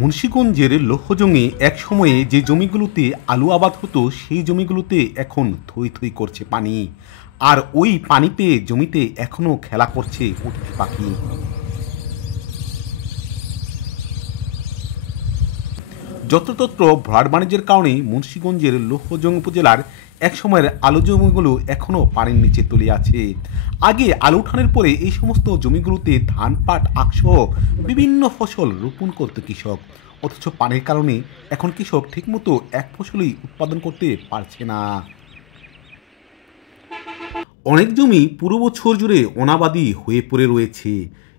মুন্সিগঞ্জের লৌহজংয়ে এক সময়ে যে জমিগুলোতে আলু আবাদ হতো সেই জমিগুলোতে এখন থই থই করছে পানি। আর ওই পানি পেয়ে জমিতে এখনো খেলা করছে অতিথি পাখি। যত্রতত্র ভরাট বাণিজ্যের কারণে মুন্সিগঞ্জের লৌহজং উপজেলার এক সময়ের আলু জমিগুলো এখনও পানির নিচে তলিয়ে আছে। আগে আলু উঠানের পরে এই সমস্ত জমিগুলোতে ধান, পাট, আখসহ বিভিন্ন ফসল রোপণ করত কৃষক। অথচ পানির কারণে এখন কৃষক ঠিকমতো এক ফসলই উৎপাদন করতে পারছে না। অনেক জমি পুরো বছর জুড়ে অনাবাদি হয়ে পড়ে রয়েছে।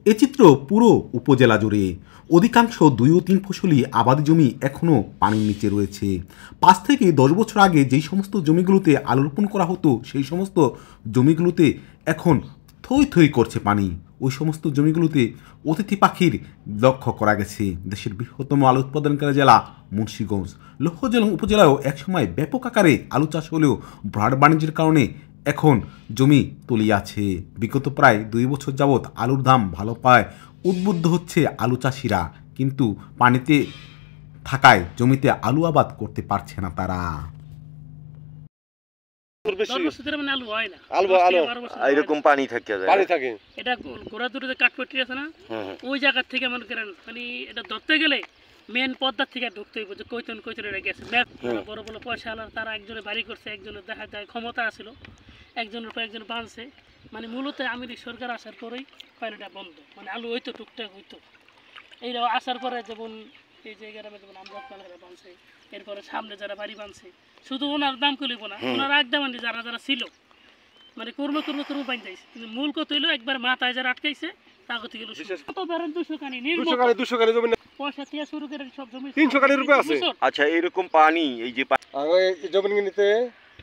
এ চিত্র পুরো উপজেলা জুড়ে। অধিকাংশ 2 ও 3 ফসলি আবাদি জমি এখনও পানির নিচে রয়েছে। 5 থেকে 10 বছর আগে যেই সমস্ত জমিগুলোতে আলু রোপণ করা হতো সেই সমস্ত জমিগুলোতে এখন থই থই করছে পানি। ওই সমস্ত জমিগুলোতে অতিথি পাখির লক্ষ্য করা গেছে। দেশের বৃহত্তম আলু উৎপাদনকারী জেলা মুন্সিগঞ্জ। লৌহজং উপজেলায়ও একসময় ব্যাপক আকারে আলু চাষ হলেও ভরাট বাণিজ্যের কারণে এখন জমি তলিয়ে আছে। বিগত প্রায় 2 বছর যাবৎ আলুর দাম ভালো পায় উদ্বুদ্ধ হচ্ছে আলু চাষিরা, কিন্তু পানিতে থাকায় জমিতে আলু আবাদ করতে পারছে না তারা। এরকম পানি থাকে এটা গোড়া দূরে কাঠপট্টি আছে না, ওই জায়গা থেকে মনে করেন মানে এটা ধরতে গেলে মেন পদ্মার থেকে ঢুকতে হইব। যে কৈতন গেছে বড় বড় পয়সা আলার তারা একজনে বাড়ি করছে, একজনের দেখা যায় ক্ষমতা আছিল, একজনের পর একজন বাঁধছে। মানে মূলত আমেরিক সরকার আসার পরেই পানিটা বন্ধ। মানে আলু হইতো টুকটাক হইতো, এইটা আসার পরে যেমন এই যে গ্রামে যেমন আমজাদ পালহারা বাঁধছে, এরপরে সামনে যারা বাড়ি বাঁধছে, শুধু ওনার দাম করিব না, ওনার একদামানি যারা যারা ছিল মানে কর্ম বাঁধ যাইছে। কিন্তু মূল কত হইলো একবার মাথায় যারা আটকাইছে তাকে থেকে পয়সা থেকে শুরু করে সব জমি 300 কানি রূপে আছে। আচ্ছা, এরকম পানি এই যে জমি নিতে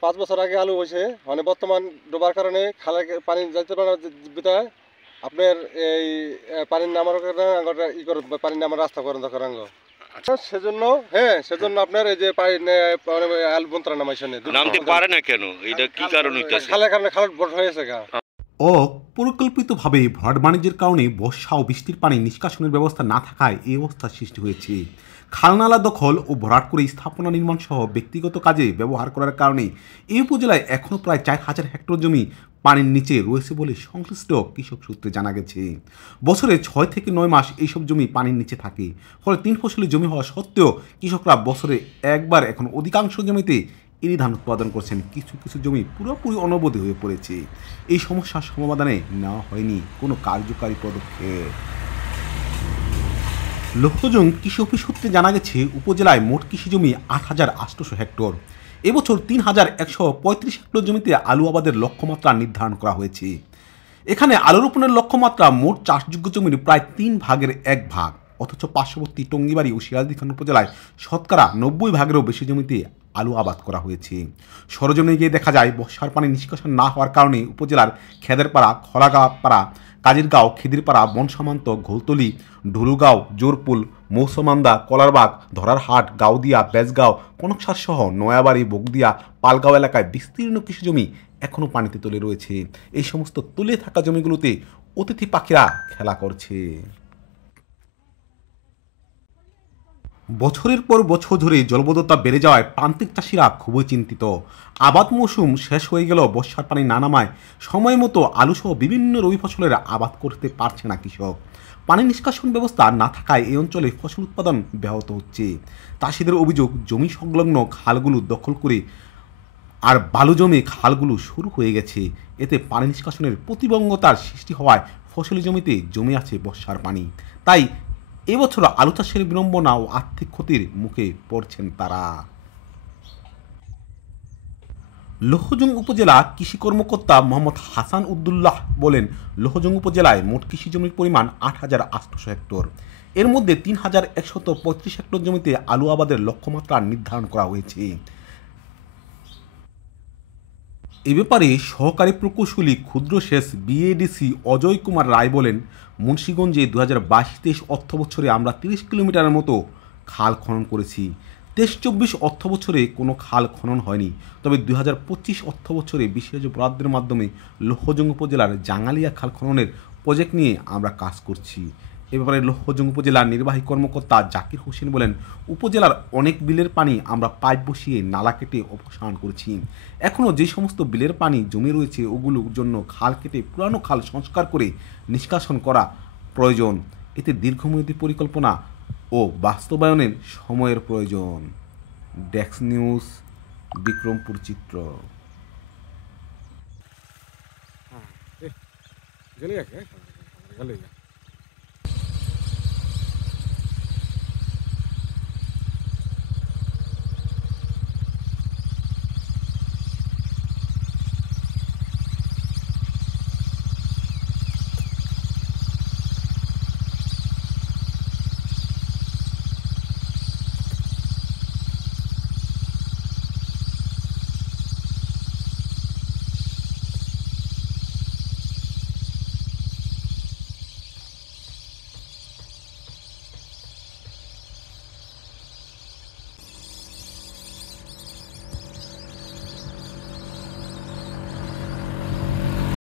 5 বছর আগে আলু হয়েছে, মানে বর্তমান ডোবার কারণে খালে পানি যাইতে পারে না। আপনার এই পানির নামার পানির নামার রাস্তা করেন দরকার। সেজন্য সেজন্য আপনার এই যে আলু বন্ত্রা নামাইছে নামতে পারে না কেন, এটা কি কারণ হইতাছে? খালের কারণে খাল বড় হয়েছে গা। অপরিকল্পিতভাবে ভরাট বাণিজ্যের কারণে বর্ষা ও বৃষ্টির পানি নিষ্কাশনের ব্যবস্থা না থাকায় এই অবস্থার সৃষ্টি হয়েছে। খালনালা দখল ও ভরাট করে স্থাপনা নির্মাণ সহ ব্যক্তিগত কাজে ব্যবহার করার কারণে এই উপজেলায় এখনও প্রায় 4000 হেক্টর জমি পানির নিচে রয়েছে বলে সংশ্লিষ্ট কৃষক সূত্রে জানা গেছে। বছরে 6 থেকে 9 মাস এইসব জমি পানির নিচে থাকে। ফলে 3 ফসলি জমি হওয়া সত্ত্বেও কৃষকরা বছরে একবার এখন অধিকাংশ জমিতে এরি ধান উৎপাদন করছেন। কিছু কিছু জমি পুরোপুরি অনবধি হয়ে পড়েছে। এই সমস্যার সমাধানে নেওয়া হয়নি কোনো কার্যকারী পদক্ষেপ। লৌহজং কৃষি অফিস সূত্রে জানা গেছে উপজেলায় মোট কৃষি জমি 8800 হেক্টর। এবছর 3135 হেক্টর জমিতে আলু আবাদের লক্ষ্যমাত্রা নির্ধারণ করা হয়েছে। এখানে আলু রোপণের লক্ষ্যমাত্রা মোট চাষযোগ্য জমির প্রায় 3 ভাগের 1 ভাগ। অথচ পার্শ্ববর্তী টঙ্গিবাড়ি ও সিরাজদিখান উপজেলায় শতকরা 90 ভাগেরও বেশি জমিতে আলু আবাদ করা হয়েছে। সরজমিনে গিয়ে দেখা যায় বর্ষার পানি নিষ্কাশন না হওয়ার কারণে উপজেলার খেদেরপাড়া, খলাগাপাড়া, কাজিরগাঁও, খিদিরপাড়া, বনসামান্ত, ঘোলতলি, ঢুলুগাঁও, জোরপুল, মৌসমান্দা, কলারবাগ, ধরারহাট, গাউদিয়া, বেজগাঁও, কনকসার সহ নয়াবাড়ি, বগদিয়া, পালগাঁও এলাকায় বিস্তীর্ণ কৃষিজমি এখনও পানিতে তলে রয়েছে। এই সমস্ত তলে থাকা জমিগুলোতে অতিথি পাখিরা খেলা করছে। বছরের পর বছর ধরে জলবদ্ধতা বেড়ে যাওয়ায় প্রান্তিক চাষিরা খুবই চিন্তিত। আবাদ মৌসুম শেষ হয়ে গেল, বর্ষার পানি না নামায় সময় মতো আলুসহ বিভিন্ন রবি ফসলের আবাদ করতে পারছে না কৃষক। পানি নিষ্কাশন ব্যবস্থা না থাকায় এই অঞ্চলে ফসল উৎপাদন ব্যাহত হচ্ছে। চাষিদের অভিযোগ, জমি সংলগ্ন খালগুলো দখল করে আর বালু জমে খালগুলো শুরু হয়ে গেছে। এতে পানি নিষ্কাশনের প্রতিবন্ধকতার সৃষ্টি হওয়ায় ফসলি জমিতে জমে আছে বর্ষার পানি। তাই এবছর আলু চাষের বিড়ম্বনা ও আর্থিক ক্ষতির মুখে পড়ছেন তারা। লৌহজং উপজেলা কৃষি কর্মকর্তা মোহাম্মদ হাসান উদ্দুল্লাহ বলেন, লৌহজং উপজেলায় মোট কৃষি জমির পরিমাণ 8800 হেক্টর। এর মধ্যে 3135 হেক্টর জমিতে আলু আবাদের লক্ষ্যমাত্রা নির্ধারণ করা হয়েছে। এ ব্যাপারে সহকারী প্রকৌশলী ক্ষুদ্র সেচ বিএডিসি অজয় কুমার রায় বলেন, মুন্সিগঞ্জে 2022-23 অর্থ বছরে আমরা 30 কিলোমিটারের মতো খাল খনন করেছি। 23-24 অর্থ বছরে কোনো খাল খনন হয়নি। তবে 2025 অর্থ বছরে বিশেষ বরাদ্দের মাধ্যমে লৌহজং উপজেলার জাঙ্গালিয়া খাল খননের প্রজেক্ট নিয়ে আমরা কাজ করছি। এ ব্যাপারে লোহজং উপজেলার নির্বাহী কর্মকর্তা জাকির হোসেন বলেন, উপজেলার অনেক বিলের পানি আমরা পাইপ বসিয়ে নালা কেটে অপসারণ করেছি। এখনও যে সমস্ত বিলের পানি জমে রয়েছে ওগুলোর জন্য খাল কেটে পুরানো খাল সংস্কার করে নিষ্কাশন করা প্রয়োজন। এতে দীর্ঘমেয়াদী পরিকল্পনা ও বাস্তবায়নের সময়ের প্রয়োজন। ডেস্ক নিউজ, বিক্রমপুর চিত্র। গেলে